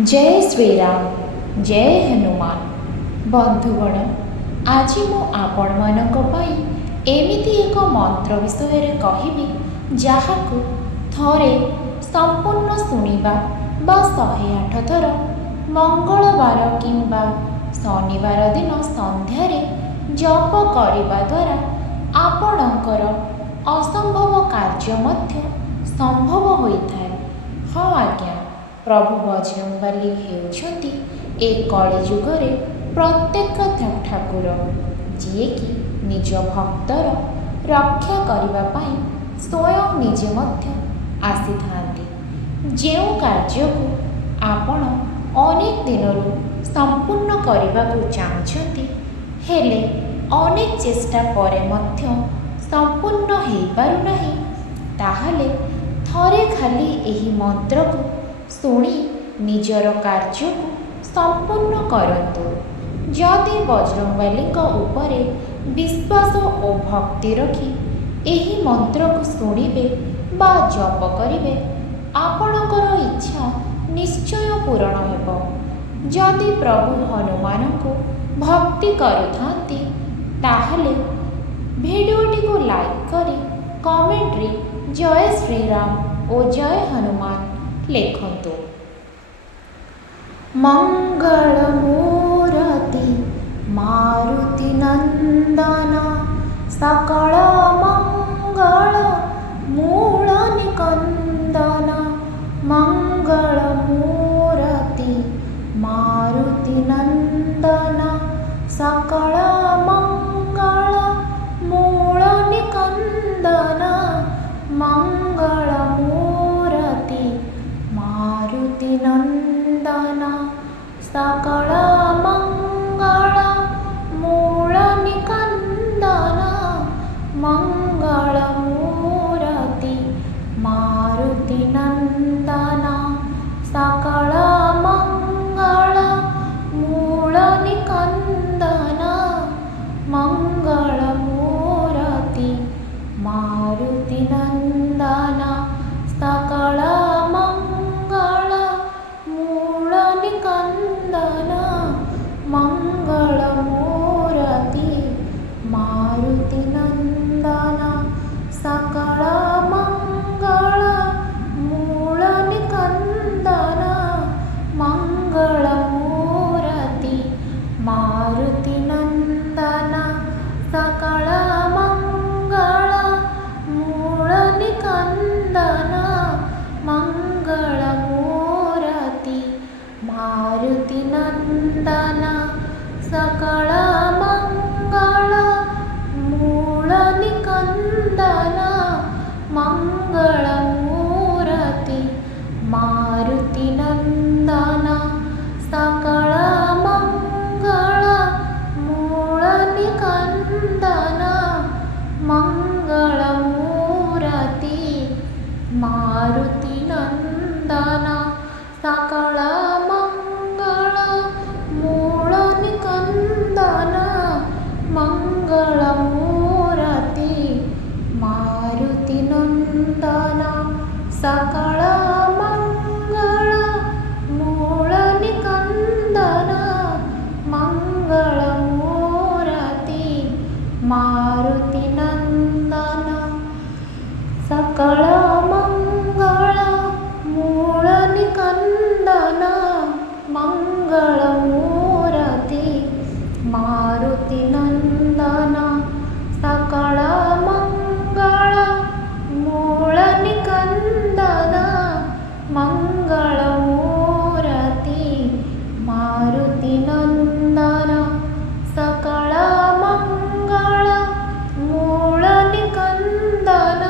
जय श्रीराम जय हनुमान। बंधुगण, आज मु आपण मानक पई एमिति एक मंत्र विषय कहबी जहाकु थरे संपूर्ण सुनिबा बा 108 थर मंगलवार किंबा शनिवार दिन संध्यारे जप करिबा द्वारा आपणकर असंभव कार्य मध्य संभव होइथाय। हाँ आज्ञा, प्रभु बजरंगबली हेउछंती ए कଳି जुगरे प्रत्येक ठाकुर जिए कि निज भक्तर रक्षा करिबा पाई स्वयं निजे मध्य आसीथांती। जेउ कार्य को आपण अनेक दिनरू संपूर्ण करिबाकू चाहुछंती हेले अनेक चेष्टा परे मध्य संपूर्ण हेई पारु नाही, ताहाले थरे खाली एही मंत्र को शुणी निजर कार्य को संपूर्ण करंतु। जदि बजरंगबली उपरे विश्वास और भक्ति रखी एही मंत्र को शुणिबे बा जप करिबे आपणकर इच्छा निश्चय पूरण हेब। जदि प्रभु हनुमान को भक्ति करुथांती ताहले भिडियोटी को लाइक करी कमेंट रे जय श्रीराम और जय हनुमान लेखन्तु। मंगल मूर्ति मारुति नंदन सकल मंगल मूल निकंदन। मंगल मूर्ति मारुति नंदन सकल मंगल मूल निकंदन। मंगल मूर्ति मारुति नंदन सकल मंगल मूल निकंदन। मंगल मूर्ति मारुति नंदन सकल मंगल मूल निकंदन। मंगल मूर्ति मारुति नंदन सकल मंगल मूल निकंदन। मंगल मूर्ति मारुति नंदन सकल मंगल मूल निकंदन। मंगल मूर्ति मारुति नंदन सकल मंगल मूल निकंदन। मंगल मूर्ति मारुति नंदन सकल मंगल मूल निकंदन। मंगल मूर्ति मारुति नंदन सकल मंगल मूल निकंदन। मंगल मूर्ति मारुति नंदन सकल मंगल मूल निकंदन। मंगल मूर्ति मारुति नंदन सकल मंगल मूल निकंदन। मंगल मूर्ति मारुति नंदन सकल मंगल मूल निकंदन। मंगल मूर्ति मारुति नंदन सकल मंगल मूल निकंदन। मंगल मूर्ति मारुति नंदन सकल मंगल मूल निकंदन।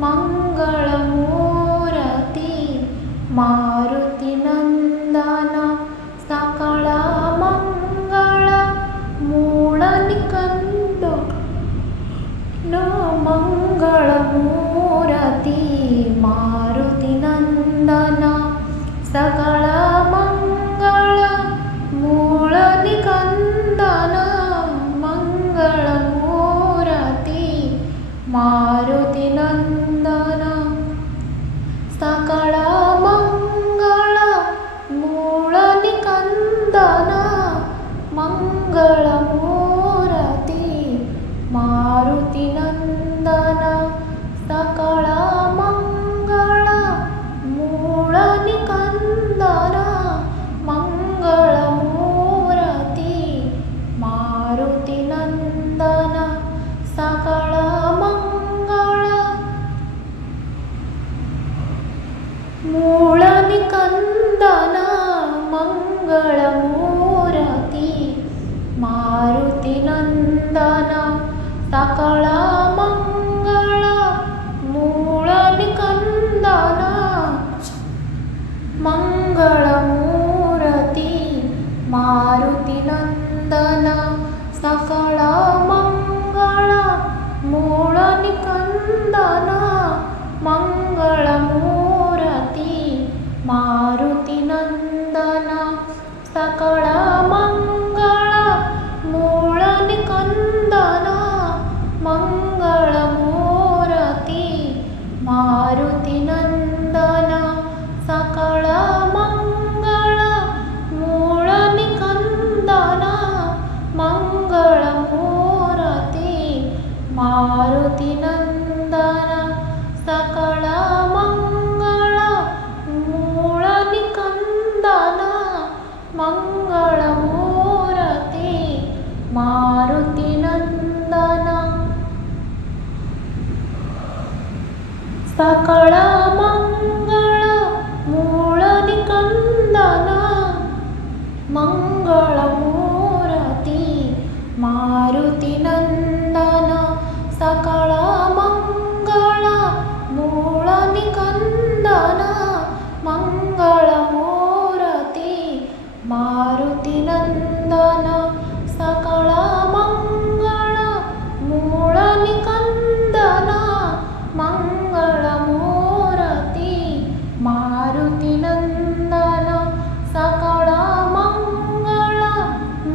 मंगल मूर्ति मारुति नंदन सकल मंगल मूल निकंदन। मंगल मूर्ति मारुति नंदन सकल मंगल मूल निकंदन। मंगल मूर्ति मारुति नंदन सकल मंगल मंगळमूर्ती मारुतिनंदन सकळ मंगळ मूळ निकंदन मंगळमूर्ती मारुतिनंदन सकळ मंगळ मूळ निकंदन मंगळमूर्ती मारुतिनंदन सकळ मंगळ मूळ निकंदन मंगळमूर्ती मारुतिनंदन सकळ मंगळ मूळ निकंदन मंगळमूर्ती मारुतिनंदन सकळ मंगळ मूळ निकंदन मंगळमूर्ती मारुतिनंदन सकळ मंगळ मूळ निकंदन मंगळमूर्ती मारुतिनंदन सकळ मंगळ मूळ निकंदन मंगळमूर्ती मारुतिनंदन सकळ मंगळ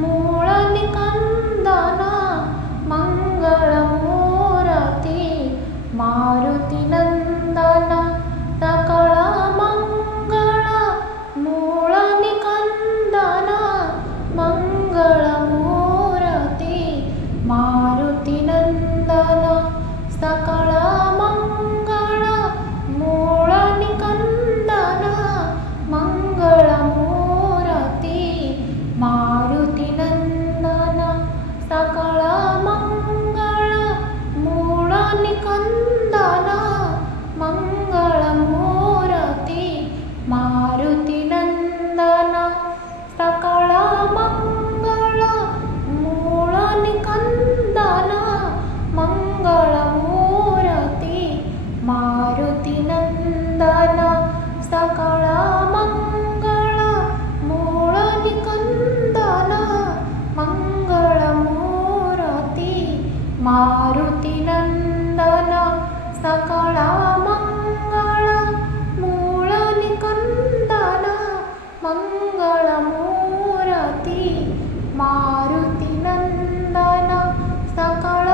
मूळ निकंदन मंगळमूर्ती मारुतिनंदन सकळ मंगळ मूळ निकंदन मंगळमूर्ती मारुतिनंदन सकळ मंगळ मूळ निकंदन मंगळमूर्ती मारुतिनंदन सकळ मंगळ मूळ निकंदन मंगळमूर्ती मारुतिनंदन सकळ मंगळ मूळ निकंदन मंगळमूर्ती मारुतिनंदन सकळ मंगळ मूळ निकंदन मंगळमूर्ती मारुतिनंदन सकळ मंगळ मूळ निकंदन मंगळमूर्ती मारुतिनंदन सकळ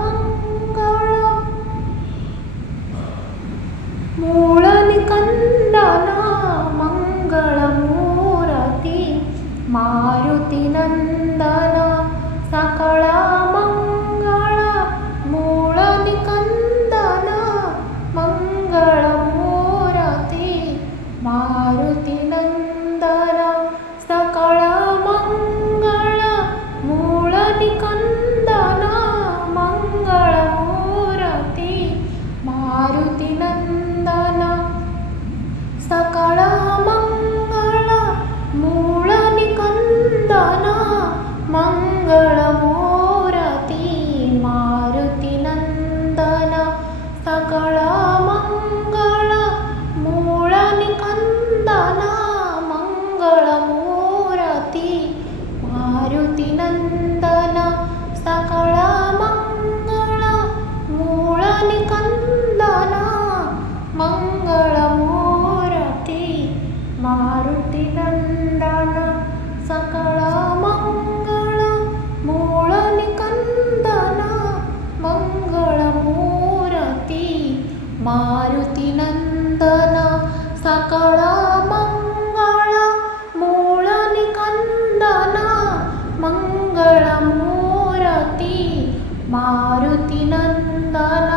मंगळ मूळ निकंदन मंगळमूर्ती मारुतिनंदन सकळ मंगळ मूळ निकंदन मंगळमूर्ती मारुतिनंदन सकळ मंगळ मूळ निकंदन मंगळमूर्ती मारुतिनंदन सकळ मंगळ मूळ निकंदन मंगळमूर्ती मारुतिनंदन सकळ मंगळ मूळ निकंदन मंगळमूर्ती मारुतिनंदन सकळ मंगळ मूळ निकंदन मंगळमूर्ती मारुतिनंदन सकळ मंगळ मूळ निकंदन मंगळमूर्ती मारुतिनंदन सकळ मंगळ मूळ निकंदन मंगळमूर्ती मारुतिनंदन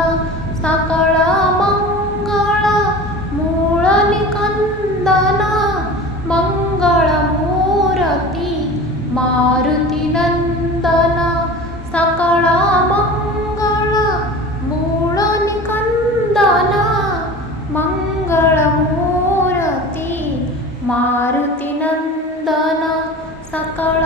सकळ मंगळ मूळ निकंदन मंगळमूर्ती मारुतिनंदन सकळ मंगळ मूळ निकंदन मंगळमूर्ती मारुतिनंदन सकळ